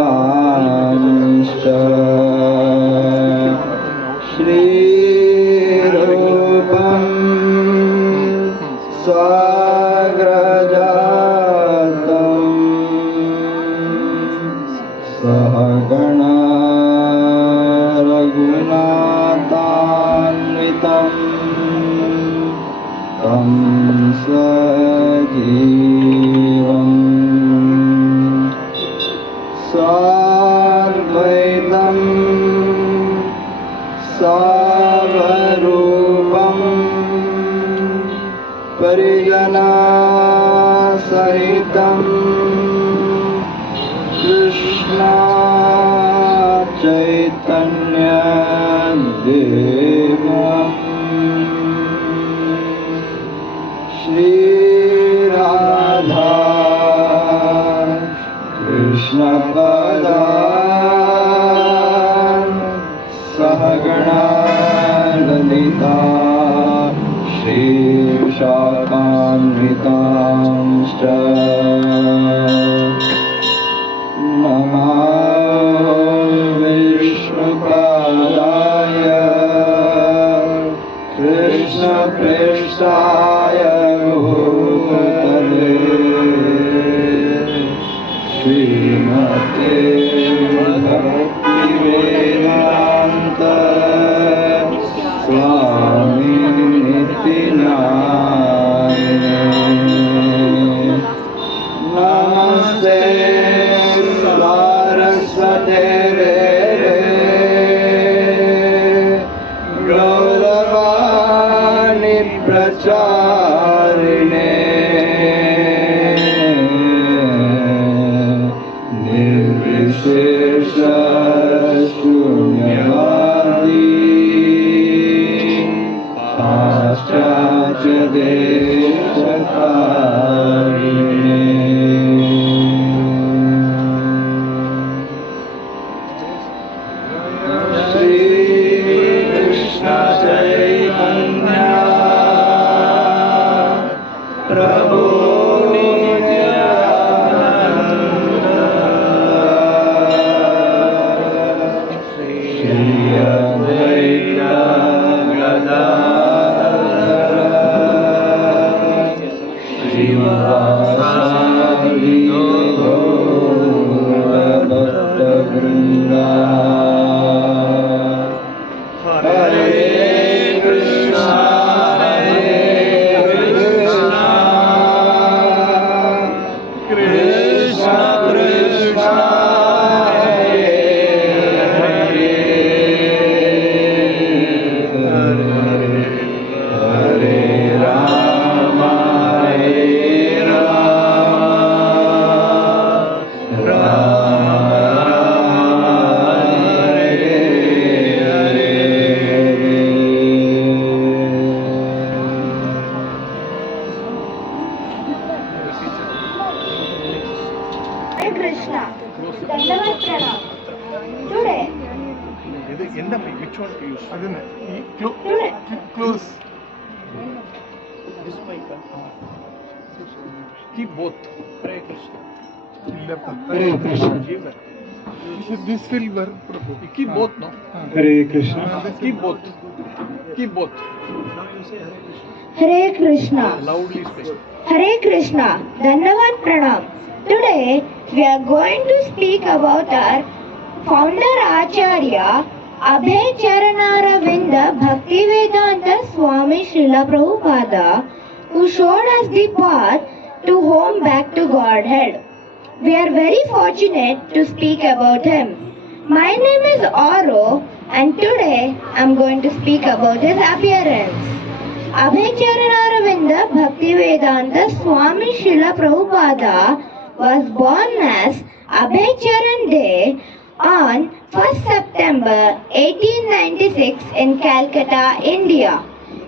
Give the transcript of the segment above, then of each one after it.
शुभांश्च श्रीरूपं स्वाग्रजातं सहगणा रघुनाथान्वितं तं सजीवम् साद्वैतं सावरूपं परिजनसहितं कृष्ण चैतन्य देवम् श्री राधा कृष्ण सहगणा ललिता श्री विशाखान्वितांश्च नमो विष्णुपादाय कृष्णप्रेष्ठाय भूतले श्रीमते भक्तिवेदान्त स्वामिनिति नामिने नमस्ते सारस्वते गौरवाणी प्रचारिणे निर्विशेष शून्यवादी पाश्चात्य देशकारिणे श्री कृष्ण चैतन्य प्रभु Which one to use? Close. This mic. Keep both. Hare Krishna. Hare Krishna. This will work. Keep both, no? Hare Krishna. Keep both. Keep both. Hare Krishna. Loudly speak. Hare Krishna. Dhanavad Pranam. Today we are going to speak about our founder Acharya Abhay Charanaravinda Bhaktivedanta Swami Srila Prabhupada, who showed us the path to home back to Godhead. We are very fortunate to speak about him. My name is Oro and today I am going to speak about his appearance. Abhay Charanaravinda Bhaktivedanta Swami Srila Prabhupada was born as Abhay Charan Day on 1st September 1896 in Calcutta, India.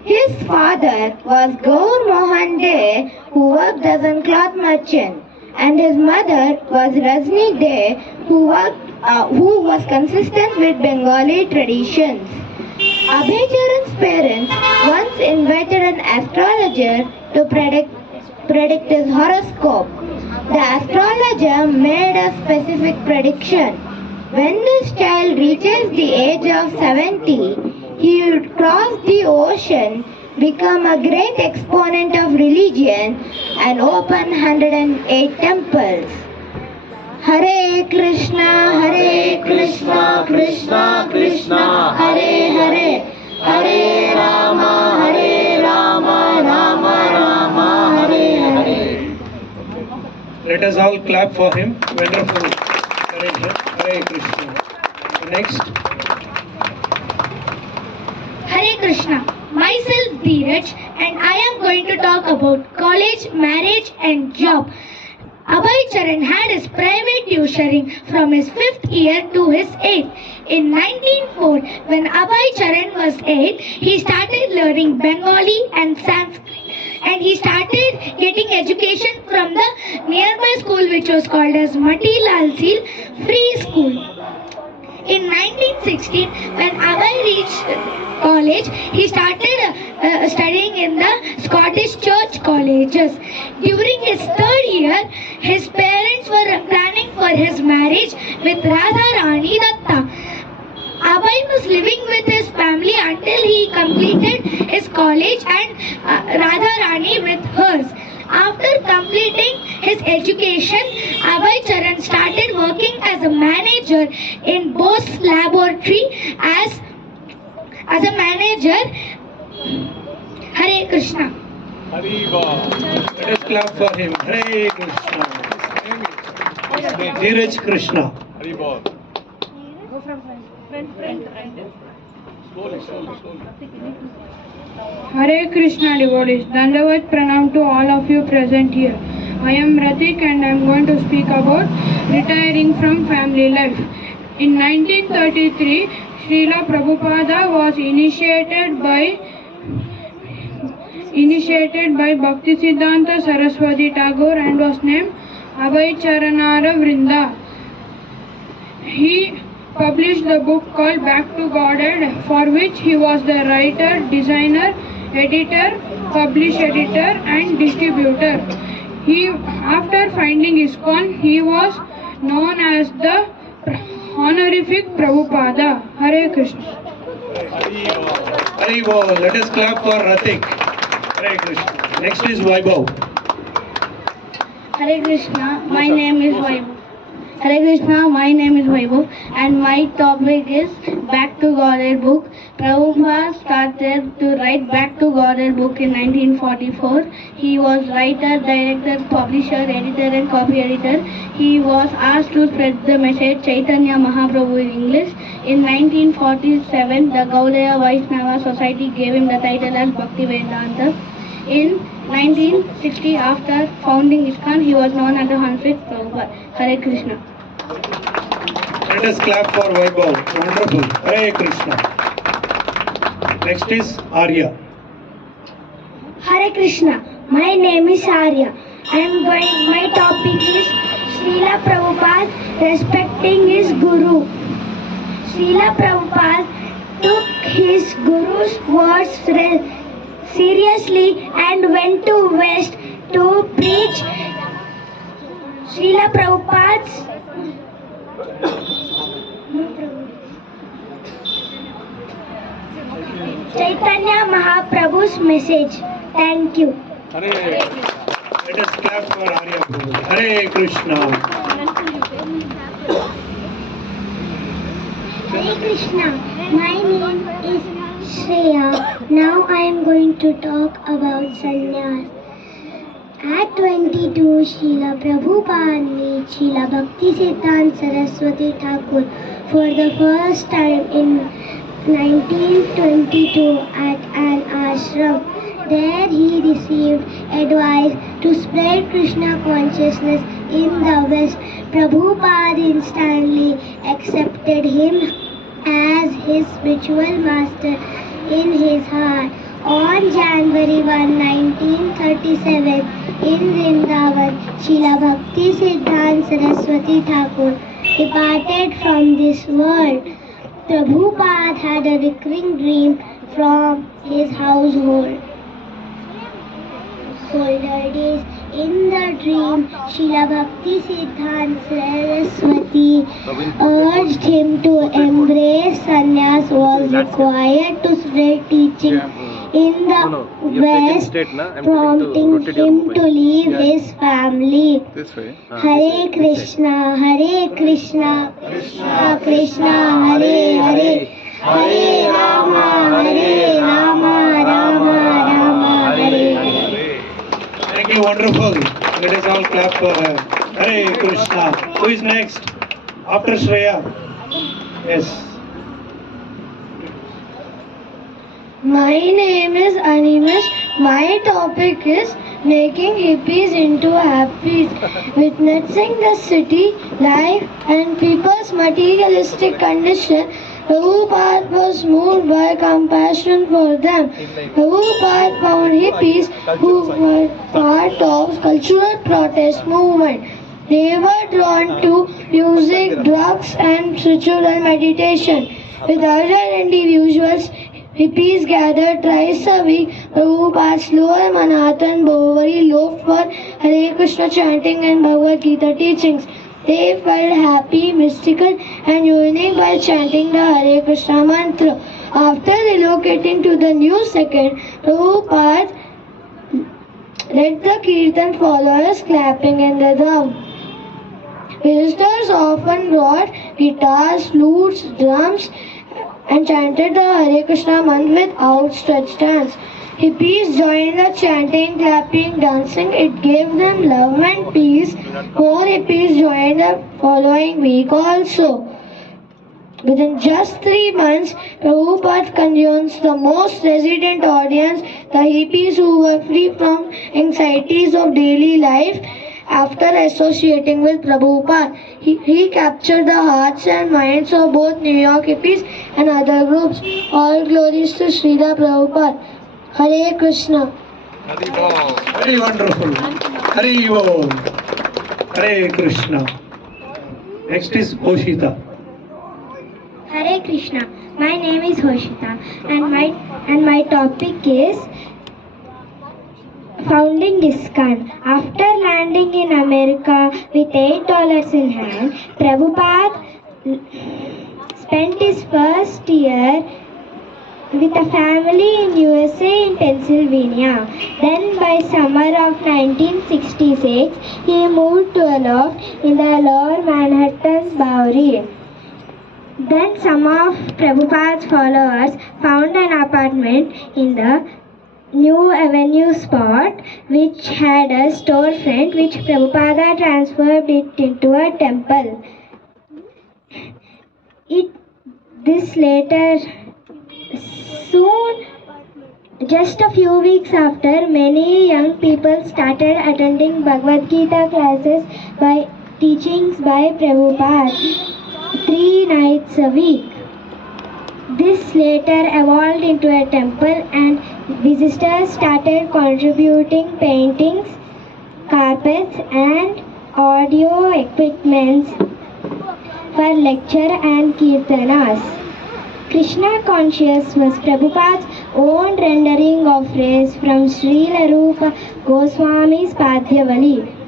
His father was Gaur Mohan Dey, who worked as a cloth merchant, and his mother was Rajni Dey, who was consistent with Bengali traditions. Abhay Charan's parents once invited an astrologer to predict his horoscope. The astrologer made a specific prediction. When this child reaches the age of 70, he would cross the ocean, become a great exponent of religion, and open 108 temples. Hare Krishna, Krishna Krishna, Hare Hare, Hare Rama, Rama Rama, Hare Hare. Let us all clap for him. Wonderful. Hare Krishna. Next. Hare Krishna. Myself Dheeraj, and I am going to talk about college, marriage and job. Abhay Charan had his private tutoring from his 5th year to his 8th. In 1904, when Abhay Charan was 8, he started learning Bengali and Sanskrit. And he started getting education from the nearby school which was called as Mati Lal Seal Free School. In 1916, when Abhay reached college, he started studying in the Scottish Church colleges. During his 3rd year, his parents were planning for his marriage with Radha Rani Datta. Abhay was living with his family until he completed his college and Radha Rani with hers. After completing his education, Abhay Charan started working as a manager in Bose Laboratory as a manager. Hare Krishna. Let us clap for him. Hare Krishna. Dheeraj Krishna. Hare Krishna devotees, Dandavat Pranam to all of you present here. I am Ratik and I am going to speak about retiring from family life. In 1933, Srila Prabhupada was initiated by Bhaktisiddhanta Saraswati Tagore and was named Abhay Charanara Vrinda. He published the book called Back to Godhead, for which he was the writer, designer, editor, published editor and distributor. After finding ISKCON, he was known as the honorific Prabhupada. Hare Krishna. Hare Bol. Let us clap for Ratik. Hare Krishna. Next is Vaibhav. Hare Krishna, my name is Vaibhav. Hare Krishna, my name is Vaibhav and my topic is Back to Godhead book. Prabhupada started to write Back to Godhead book in 1944. He was writer, director, publisher, editor and copy editor. He was asked to spread the message Chaitanya Mahaprabhu in English. In 1947, the Gaudiya Vaishnava Society gave him the title as Bhaktivedanta. In 1960, after founding ISKCON, he was known as the Hansit Prabhupada. Hare Krishna. Let us clap for Vaibhav. Wonderful. Hare Krishna. Next is Arya. Hare Krishna. My name is Arya. My topic is Srila Prabhupada respecting his Guru. Srila Prabhupada took his Guru's words seriously and went to West to preach Srila Prabhupada's Chaitanya Mahaprabhu's message. Thank you. Hare. Let us clap for Arya Prabhu. Hare Krishna. Hare Krishna. My name is Shreya. Now I am going to talk about sannyas. At 22, Srila Prabhupada met Srila Bhaktisiddhanta Saraswati Thakur for the first time in 1922 at an ashram. There he received advice to spread Krishna consciousness in the West. Prabhupada instantly accepted him as his spiritual master in his heart. On January 1, 1937, in Vrindavan, Srila Bhaktisiddhanta Saraswati Thakur departed from this world. Prabhupada had a recurring dream from his household. Older days, In the dream, Srila Bhakti Siddhanta Saraswati urged him to embrace sannyas, was required to spread teaching in the West, prompting him to leave his family. This way. Hare Krishna, Krishna Krishna, Hare Hare, Hare Rama, Rama Rama, Hare Hare. Thank you, wonderful. Let us all clap for her. Hare Krishna. Who is next? After Shreya? Yes. My name is Animesh. My topic is making hippies into happies. Witnessing the city life and people's materialistic condition, Prabhupada was moved by compassion for them. Prabhupada found hippies who were part of cultural protest movement. They were drawn to music, drugs and spiritual meditation. With other individuals, hippies gathered thrice a week. Prabhupada's lower Manhattan Bowery loafed for Hare Krishna chanting and Bhagavad Gita teachings. They felt happy, mystical and unique by chanting the Hare Krishna mantra. After relocating to the new second, Prabhupada led the Kirtan followers clapping in the drum. Visitors often brought guitars, flutes, drums and chanted the Hare Krishna mantra with outstretched hands. Hippies joined the chanting, clapping, dancing. It gave them love and peace. More hippies joined the following week also. Within just 3 months, Prabhupada convinced the most resident audience, the hippies who were free from anxieties of daily life. After associating with Prabhupada, he captured the hearts and minds of both New York hippies and other groups. All glories to Srila Prabhupada. Hare Krishna. Very wonderful. Hare Om. Hare Krishna. Next is Hoshita. Hare Krishna. My name is Hoshita and my topic is founding ISKCON. After landing in America with $8 in hand, Prabhupada spent his first year with a family in USA in Pennsylvania. Then by summer of 1966, he moved to a loft in the lower Manhattan's Bowery. Then some of Prabhupada's followers found an apartment in the New Avenue spot which had a storefront which Prabhupada transferred it into a temple. This later soon, just a few weeks after, many young people started attending Bhagavad Gita classes by teachings by Prabhupada 3 nights a week. This later evolved into a temple and visitors started contributing paintings, carpets and audio equipments for lecture and kirtanas. Krishna conscious was Prabhupada's own rendering of phrase from Srila Rupa Goswami's Padyavali.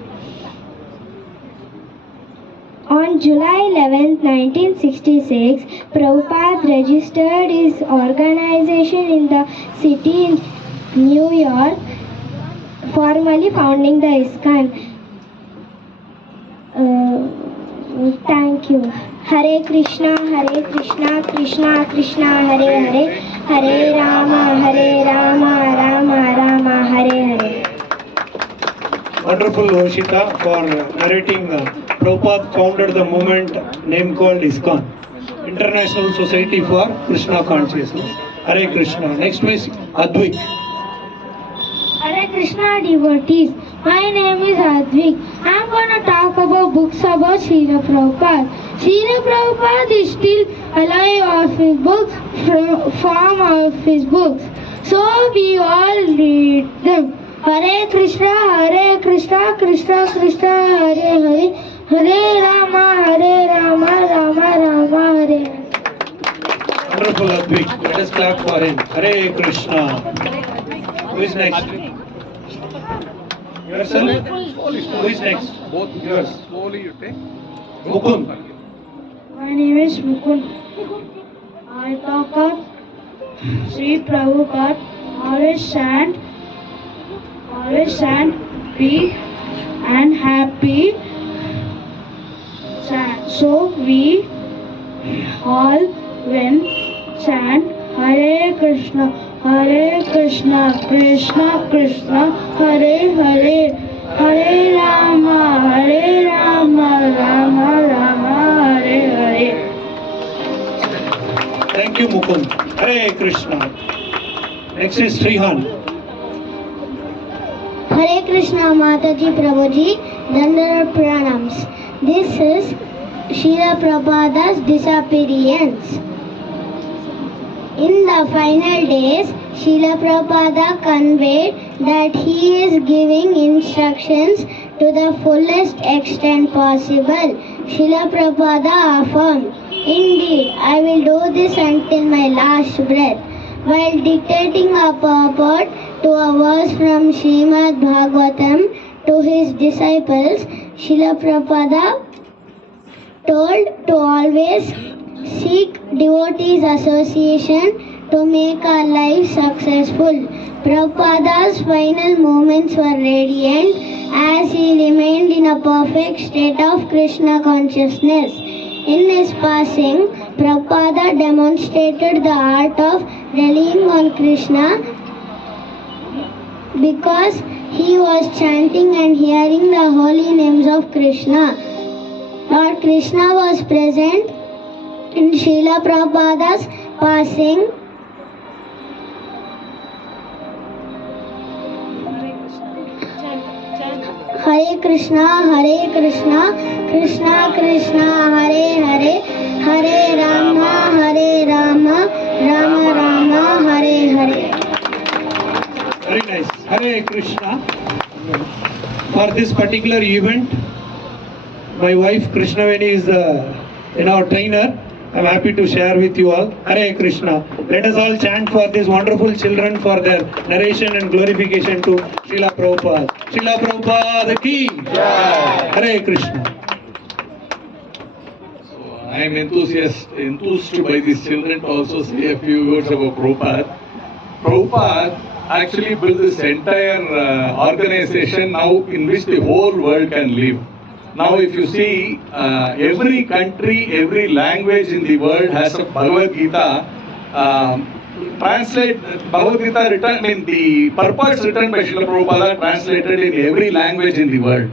On July 11, 1966, Prabhupada registered his organization in the city in New York, formally founding the ISKCON. Thank you. Hare Krishna, Krishna Krishna, Hare Hare, Hare Rama, Rama Rama, Hare Hare. Wonderful, Hoshita, for narrating. Prabhupada founded the movement name called ISKCON, International Society for Krishna Consciousness. Hare Krishna. Next is Advik. Hare Krishna devotees. My name is Advik. I am going to talk about books about Srila Prabhupada. Srila Prabhupada is still alive of his books, form of his books. So we all read them. Hare Krishna, Krishna Krishna, Hare Hare. Hare Rama, Rama Rama, Hare. Wonderful, Advik. Let us clap for him. Hare Krishna. Who is next? Yourself? Who is next? Both. Yours. Slowly you take. Mukund. My name is Mukund. I talk of Sri Prabhupada, always stand, be and happy. So we all when chant Hare Krishna, Krishna Krishna, Hare Hare, Hare Rama, Rama Rama, Hare Hare. Thank you, Mukund. Hare Krishna. Next is Srihan. Hare Krishna Mataji Prabhuji, Dandavat Pranams. This is Srila Prabhupada's disappearance. In the final days, Srila Prabhupada conveyed that he is giving instructions to the fullest extent possible. Srila Prabhupada affirmed, "Indeed, I will do this until my last breath." While dictating a purport to a verse from Srimad Bhagavatam to his disciples, Srila Prabhupada told to always seek devotees' association to make our life successful. Prabhupada's final moments were radiant as he remained in a perfect state of Krishna consciousness. In his passing, Prabhupada demonstrated the art of relying on Krishna because he was chanting and hearing the holy names of Krishna. Lord Krishna was present in Srila Prabhupada's passing. Hare Krishna, Krishna Krishna, Hare Hare, Hare Rama, Rama Rama, Hare Hare. Very nice. Hare Krishna. For this particular event, my wife Krishnaveni is our trainer. I am happy to share with you all. Hare Krishna. Let us all chant for these wonderful children for their narration and glorification to Srila Prabhupada. Srila Prabhupada ki jai. Hare Krishna. I am enthused by these children to also say a few words about Prabhupada. Prabhupada actually built this entire organization now in which the whole world can live. Now if you see, every country, every language in the world has a Bhagavad Gita. Bhagavad Gita written, the purports written by Srila Prabhupada translated in every language in the world.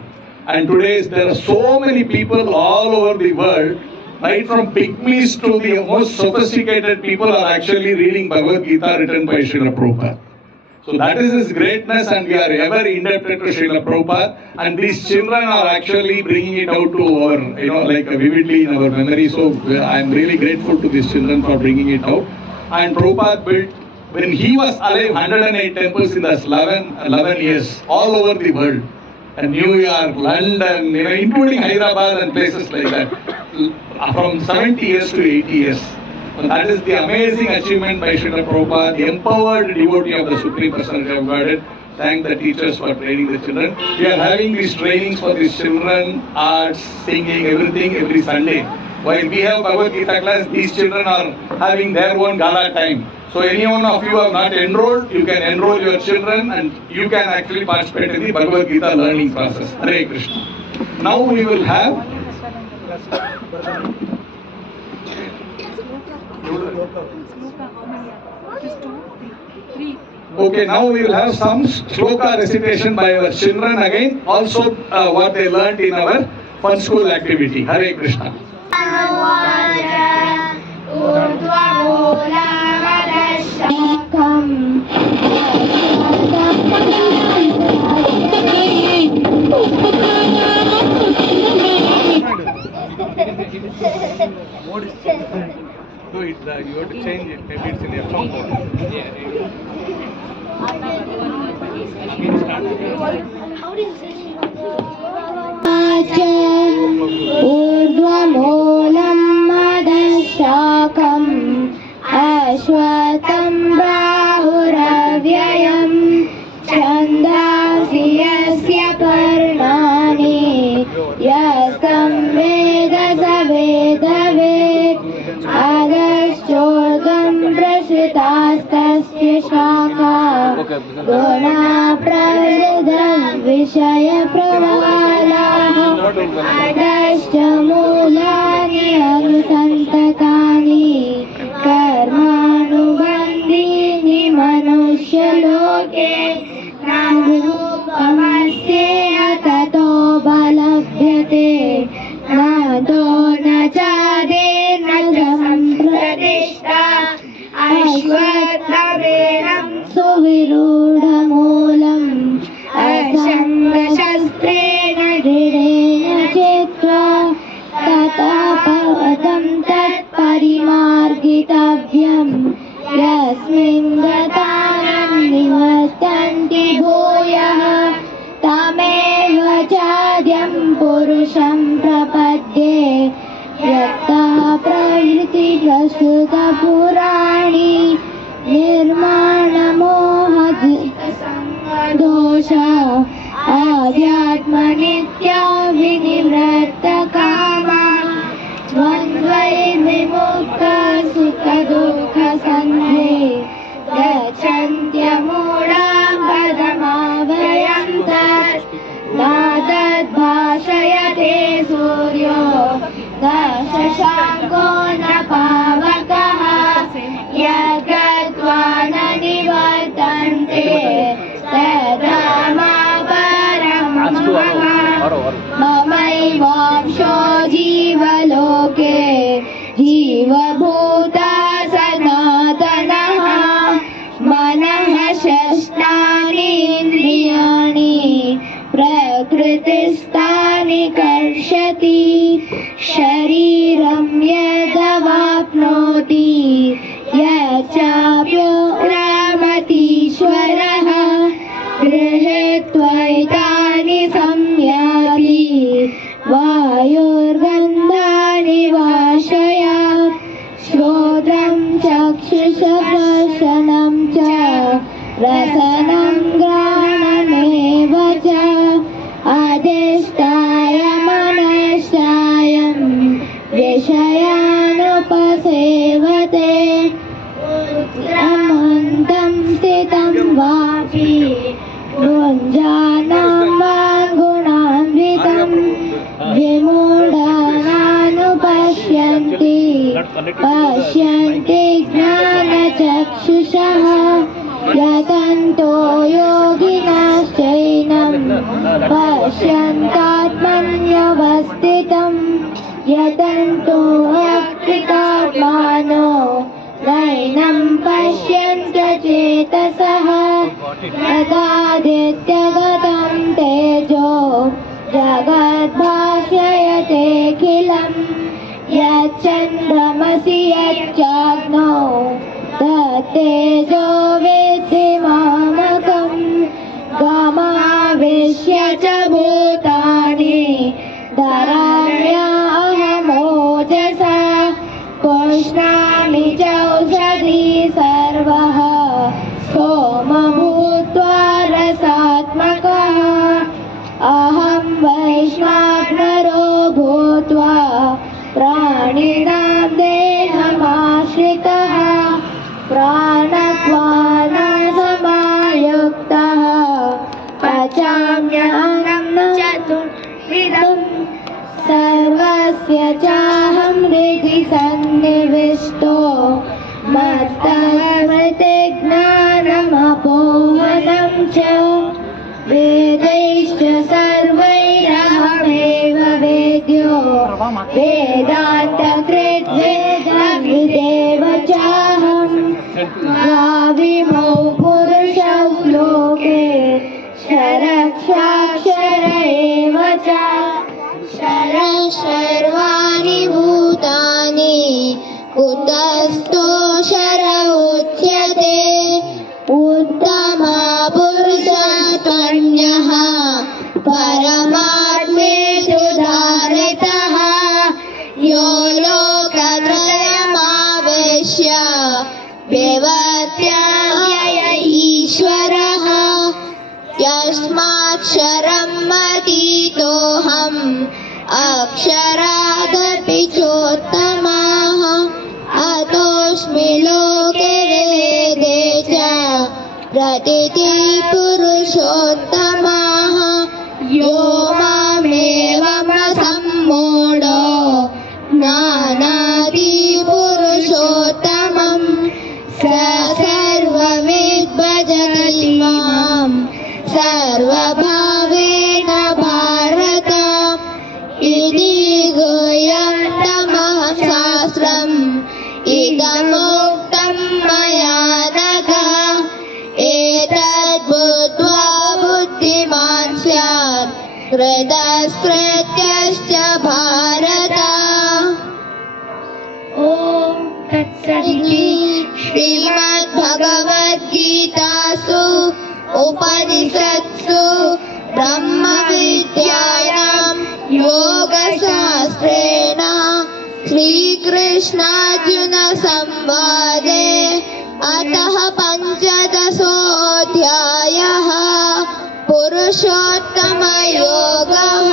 And today there are so many people all over the world, right from pygmies to the most sophisticated people are actually reading Bhagavad Gita written by Srila Prabhupada. So that is his greatness, and we are ever indebted to Srila Prabhupada. And these children are actually bringing it out to our, vividly in our memory. So I am really grateful to these children for bringing it out. And Prabhupada built, when he was alive, 108 temples in the 11 years, all over the world. And New York, London, including Hyderabad and places like that, from 70 years to 80 years. And that is the amazing achievement by Srila Prabhupada, the empowered devotee of the Supreme Personality of Godhead. Thank the teachers for training the children. We are having these trainings for these children, arts, singing, everything every Sunday. While we have Bhagavad Gita class, these children are having their own gala time. So any one of you have not enrolled, you can enroll your children and you can actually participate in the Bhagavad Gita learning process. Hare Krishna. Now we will have Okay, now we will have some shloka recitation by our children again, also what they learnt in our fun school activity. Hare Krishna. No, you have to change it. Maybe it's in F1 ऊर्ध्वमूलं मदशाखम् अश्वत्थं प्राहुरव्ययम् छन्दांसि यस्य गुणाप्रवृद्धं विषयप्रवालाः अधश्च मूलानि अनुसन्ततानि कर्मानुबन्धीनि मनुष्यलोके नारूपमस्येह ततो बलभ्यते नातो न चादेर्न च सम्प्रतिष्ठा अश्वत्थमेनं सुविरूढमूलम् असङ्गशस्त्रेण दृढेन चित्वा ततः पदं तत्परिमार्गितव्यम् यस्मिन् गतानं निवर्तन्ति भूयः तमेव चाद्यं पुरुषं प्रपद्ये यतः प्रवृत्तिप्रसृतपुराणी निर्माणमोहदोष आध्यात्मनित्या विनिवृत्तकामा द्वन्द्वैर्विमुक्ता सुखदुःखसन्धे गच्छन्त्यमूढां पदमावयन्तः न तद्भाषयते सूर्यो न शशाङ्को न पावकः यद्गत्वा न निवर्तन्ते तद्धामा परं मम ममैवांशो जीवलोके जीवभूता सनातनः मनः षष्ठानीन्द्रियाणि प्रकृतिस्थानि कर्षति शरीरं यदवाप्नोति यच्चाप्युरामतीश्वरः गृहीत्वैतानि संयाति वायुर्गन्धानि वाशयात् श्रोत्रं चक्षुषदर्शनं च रसनं घ्राणमेव च अधिष्ठाय मनश्चायं विषयानुपसेवते उत्तमन्तं स्थितं वापि भुञ्जानं वा गुणान्वितं विमूढानानुपश्यन्ति पश्यन्ति ज्ञानचक्षुषः यतन्तो योगिनश्चैनं पश्यन्तात्मन्यवस्थितं यतन्तो अकृतात्मानो नैनं पश्यन्त चेतसः यदादित्यगतं तेजो जगद्भासयतेऽखिलं यच्चन्द्रमसि यच्चाग्नौ तत्तेजो विद्धि मामकं गमाविश्य च भूतानि धराम्यहमोजसा पुष्णामि चौषधी सर्वः सोमभूत्वा रसात्मकः अहं वैश्वानरो भूत्वा प्राणिनां देहमाश्रितः प्राणत्वानसमायुक्तः पचाम्यन्नं चतुर्विधं सर्वस्य चाहं हृदि सन्निविष्टो मत्तस्मृतिज्ञानमपोहनं च वेदैश्च सर्वैरहमेव वेद्यो वेदान्तकृद्वेदविदेव चाहं द्वाविमौ पुरुषौ लोके क्षरक्षाक्षर एव च क्षरः सर्वाणि भूतानि कुतस्थोऽक्षर उच्यते उत्तमा पुरुषस्त्वन्यः परमात्मेषु धारितः यो लोकत्रयमावेश्य व्यवत्याय ईश्वरः यस्माक्षरम् अतीतोऽहम् अक्षरादपि चोत्तमः अतोऽस्मि लोके वेदे च प्रतीति पुरुषोत्तमः यो मामेवं सम्मूढो ज्ञानाति पुरुषोत्तमं स सर्वविद् भजति मां सर्वभावेन भारत इति गुह्यतमः शास्त्रम् इदमुक्तं मया नघ एतद्बुद्ध्वा बुद्धिमान् स्यात् कृतस्कृत्यश्च भारत। ॐ तत्सदिति श्रीमद्भगवद्गीतासु उपनिषत्सु ब्रह्मविद्यायां योगशास्त्रेण श्रीकृष्णार्जुन संवादे अतः पञ्चदशोऽध्यायः पुरुषोत्तमयोगः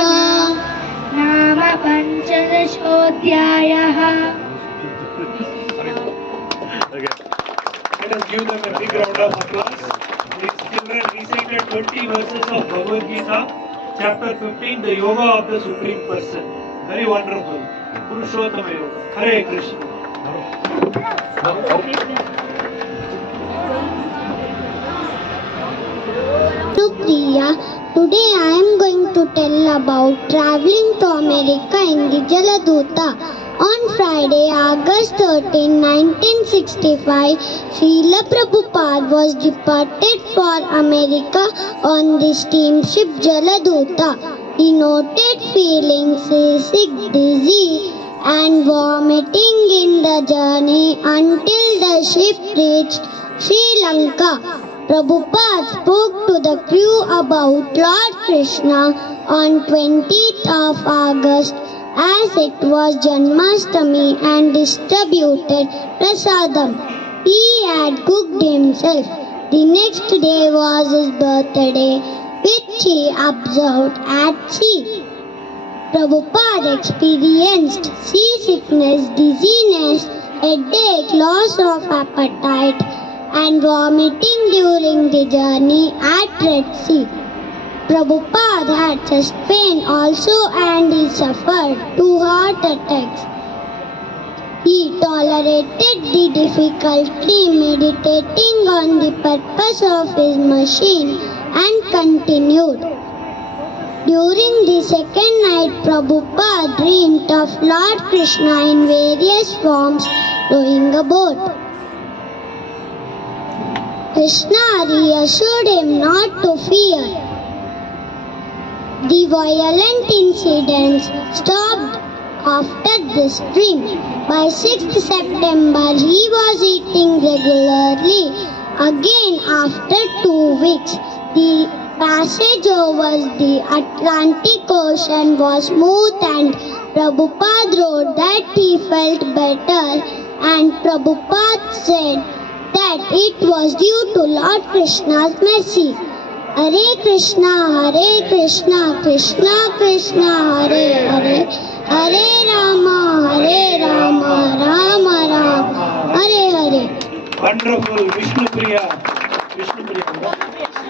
नाम पञ्चदशोऽध्यायः। Let us give them a big round of applause. These children recited 20 verses of Bhagavad Gita, chapter 15, the Yoga of the Supreme Person. Very wonderful. Purushottama Yoga. Hare Krishna. Supriya, today I am going to tell about traveling to America in the Jaladuta. On Friday, August 13, 1965, Srila Prabhupada was departed for America on the steamship Jaladuta. He noted feeling seasick, dizzy and vomiting in the journey until the ship reached Sri Lanka. Prabhupada spoke to the crew about Lord Krishna on 20th of August as it was Janmashtami and distributed prasadam. He had cooked himself. The next day was his birthday, which he observed at sea. Prabhupada experienced seasickness, dizziness, headache, loss of appetite, and vomiting during the journey at Red Sea. Prabhupada had chest pain also and he suffered 2 heart attacks. He tolerated the difficulty, meditating on the purpose of his machine and continued. During the second night, Prabhupada dreamed of Lord Krishna in various forms rowing a boat. Krishna reassured him not to fear. The violent incidents stopped after this dream. By 6th September, he was eating regularly. Again, after 2 weeks, the passage over the Atlantic Ocean was smooth and Prabhupada wrote that he felt better, and Prabhupada said that it was due to Lord Krishna's mercy. Hare Krishna, Krishna Krishna, Hare Hare, Hare Rama, Rama Rama, Hare Hare. Wonderful. Vishnu Priya.